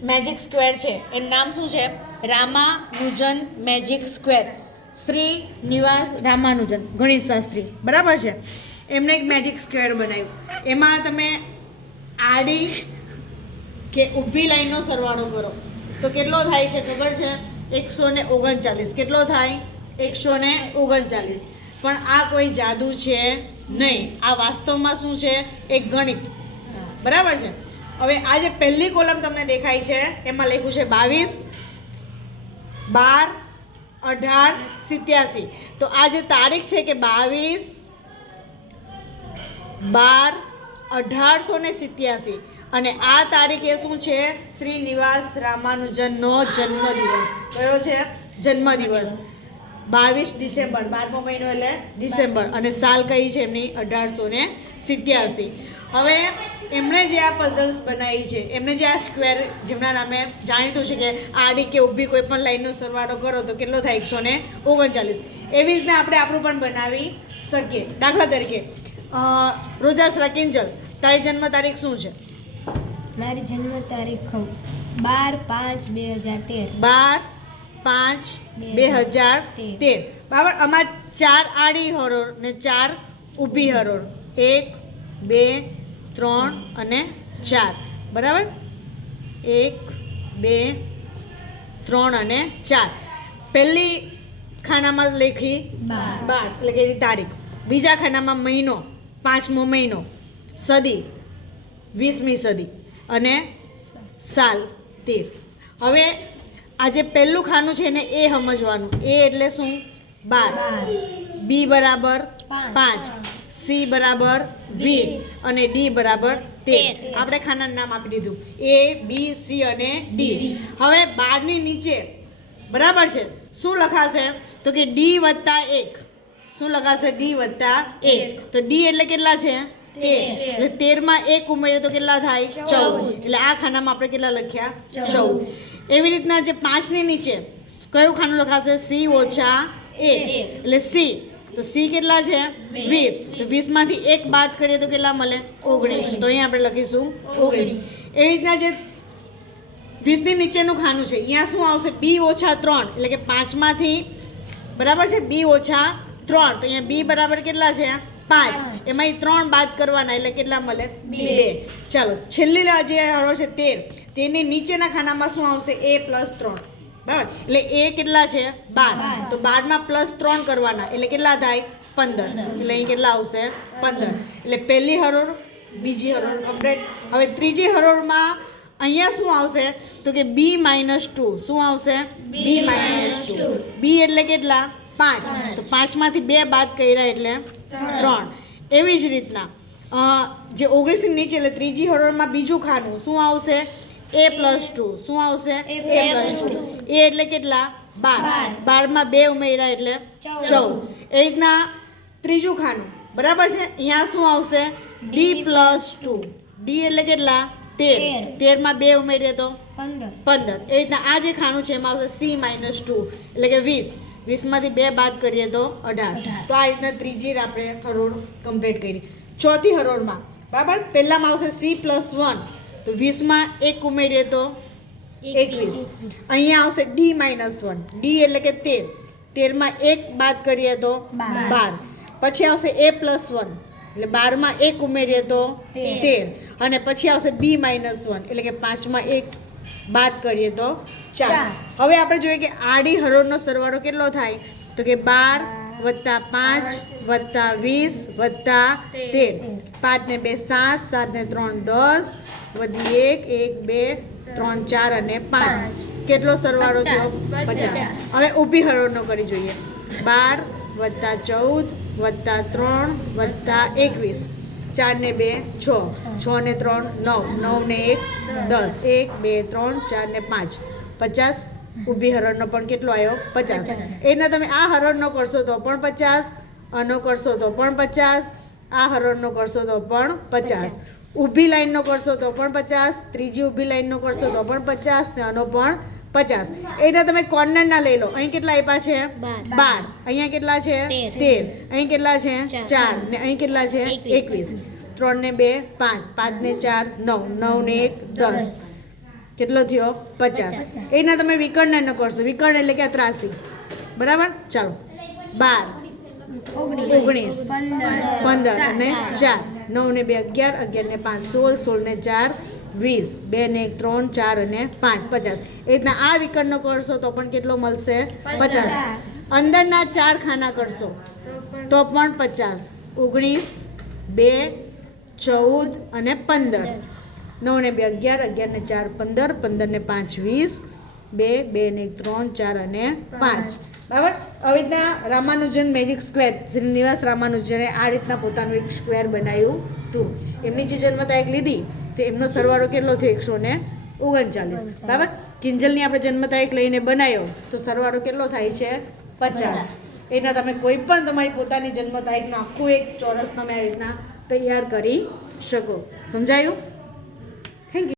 Magic square છે એનું નામ શું છે? Ramanujan magic square. શ્રી નિવાસ રામાનુજન ગણિતશાસ્ત્રી, બરાબર છે. એમણે એક મેજિક સ્ક્વેર બનાવ્યું. એમાં તમે આડી કે ઊભી લાઈનનો સરવાળો કરો તો કેટલો થાય છે ખબર છે? 139. કેટલો થાય? 139. પણ આ કોઈ જાદુ છે નહીં, આ વાસ્તવમાં શું છે? એક ગણિત, બરાબર છે. હવે આ જે પહેલી કોલમ તમને દેખાય છે એમાં લખ્યું છે 22, 12, 18, 87. તો આ જે તારીખ છે કે 22/12/1887 અને આ તારીખે શું છે? શ્રી નિવાસ રામાનુજનનો જન્મદિવસ. કયો છે? જન્મદિવસ. 22 ડિસેમ્બર, 12મો મહિનો એટલે ડિસેમ્બર, અને સાલ કઈ છે એમની? 1887. હવે એમણે જે આ પઝલ્સ બનાવી છે, એમણે જે આ સ્ક્વેર જેમના નામે જાણીતું છે કે આડી કે ઊભી કોઈ પણ લાઈનનો સરવાળો કરો તો કેટલો થાય? 139. એવી રીતના આપણે આપણું પણ બનાવી શકીએ. દાખલા તરીકે રોજાસરા કિંજલ, તારી જન્મ તારીખ શું છે? મારી જન્મ તારીખ 12/5/2013. 12/5/2013. બરાબર. આમાં 4 આડી હરોળ ને 4 ઊભી હરોળ, 1, 2, 3 અને 4, બરાબર. 1, 2, 3 અને 4. પહેલી ખાનામાં લખી 12 એટલે કે એની તારીખ. બીજા ખાનામાં મહિનો, 5મો મહિનો, સદી 20મી સદી અને સાલ 13. હવે આ જે પહેલું ખાનું છે એને એ સમજવાનું. એ એટલે શું? 12. બી બરાબર 5, સી બરાબર 20 અને ડી બરાબર 13. આપણે ખાનાનું નામ આપી દીધું એ, બી, સી અને ડી. હવે 12ની નીચે, બરાબર છે, શું લખાશે? તો કે ડી વત્તા 1. શું લખાશે? ડી વત્તા 1. તો ડી એટલે કેટલા છે? 13. એટલે 13માં 1 ઉમેરીએ તો કેટલા થાય? 14. એટલે આ ખાનામાં આપણે કેટલા લખ્યા? 14. એવી રીતના જે 5ની નીચે કયું ખાનું લખાશે? સી ઓછા 1 એટલે સી. તો સી કેટલા છે? 20. તો 20માંથી 1 બાદ કરીએ તો કેટલા મળે? 19. તો અહીંયા આપણે લખીશું 19. એવી રીતના જે 20ની નીચેનું ખાનું છે અહીંયા શું આવશે? બી ઓછા 3 એટલે કે 5માંથી, બરાબર છે, બી ઓછા 3. તો અહીંયા બી બરાબર કેટલા છે? 5. એમાંથી 3 બાદ કરવાના એટલે કેટલા મળે? 2. ચાલો, છેલ્લી જે હરોળ છે 13. તેની નીચેના ખાનામાં શું આવશે? a + 3, બરાબર. એટલે એ કેટલા છે? 12. તો 12માં +3 કરવાના એટલે કેટલા થાય? 15. એટલે અહીં કેટલા આવશે? 15. એટલે પહેલી હરોળ, બીજી હરોળ કમ્પ્લીટ. હવે ત્રીજી હરોળમાં અહીંયા શું આવશે? તો કે b - 2. શું આવશે? b - 2. બી એટલે કેટલા? 5. તો 5માંથી 2 બાદ કર્યા એટલે 3. એવી જ રીતના જે 19ની નીચે એટલે ત્રીજી હરોળમાં બીજું ખાનું શું આવશે? a + 2. શું આવશે? a + 2. એ એટલે કેટલા? 12. 12માં 2 ઉમેર્યા એટલે 14. એ રીતના ત્રીજું ખાનું, બરાબર છે. અહીંયા શું આવશે? d + 2. ડી એટલે કેટલા? 13. 13માં 2 ઉમેરીએ તો 15. એ રીતના આ જે ખાનું છે એમાં આવશે c - 2 એટલે કે 20. 20માંથી 2 બાદ કરીએ તો 18. તો આ રીતના ત્રીજી આપણે હરોળ કમ્પ્લીટ કરી. ચોથી હરોળમાં, બરાબર, પહેલામાં આવશે c + 1. તો 20માં 1 ઉમેરીએ તો 21. અહીંયા આવશે d - 1. ડી એટલે કે 13. 13માં 1 બાદ કરીએ તો 12. પછી આવશે a + 1 એટલે 12માં 1 ઉમેરીએ તો 13. અને પછી આવશે b - 1 એટલે કે 5માં 1 બાદ કરીએ તો 4. હવે આપણે જોઈએ કે આડી હરોળનો સરવાળો કેટલો થાય? તો કે 12 + 5 + 20 + 13. 5 ને 2 7, 7 ને 3 10, વધી 1 1 2 3 4 અને 5. કેટલો સરવાળો થયો? 50. હવે ઊભી હરોળનો કરી જોઈએ. 12 + 14 + 3 + 21. 4 ને 2 6, 6 ને 3 9, 9 ને 1 10, 1 2 3 4 ને 5 50. ઊભી હરોળનો પણ કેટલો આવ્યો? 50. એના તમે આ હરોળનો કરશો તો પણ 50, આનો કરશો તો પણ 50, આ હરોળનો કરશો તો પણ 50, ઊભી લાઈનનો કરશો તો પણ 50, ત્રીજી ઊભી લાઈનનો કરશો તો પણ 50 ને આનો પણ 50. એના તમે કોર્નરના લઈ લો. અહીં કેટલા આપ્યા છે? 12. અહીંયા કેટલા છે? 13. અહીં કેટલા છે? 4. ને અહીં કેટલા છે? 21. 3 ને 2 5, 5 ને 4 9, 9 ને 1 10, કેટલો થયો 50. એના તમે વિકર્ણ ન કરશો. વિકર્ણ એટલે કે 83. બરાબર. ચાલો 12 19 15 અને 4 9 ને 2 11 11 ને 5 16 16 ને 4 20 2 ને 1 3 4 અને 5 50. એ રીતના આ વિકર્ણ કરશો તો પણ કેટલો મળશે 50. અંદરના 4 ખાના કરશો તો પણ 50. 19 2 14 અને 15 9 ને 2 11 11 ને 4 15 15 ને 5 20 2 2 ને 1 3 4 અને 5. બરાબર. આવી રીતના રામાનુજન મેજિક સ્ક્વેર શ્રીનિવાસ રામાનુજને આ રીતના પોતાનું એક સ્ક્વેર બનાવ્યું હતું. એમની જે જન્મ તારીખ લીધી તો એમનો સરવાળો કેટલો થયો 139. બરાબર. કિંજલની આપણે જન્મ તારીખ લઈને બનાવ્યો તો સરવાળો કેટલો થાય છે 50. એના તમે કોઈ પણ તમારી પોતાની જન્મ તારીખનું આખું એક ચોરસ તમે આ રીતના તૈયાર કરી શકો. સમજાયું?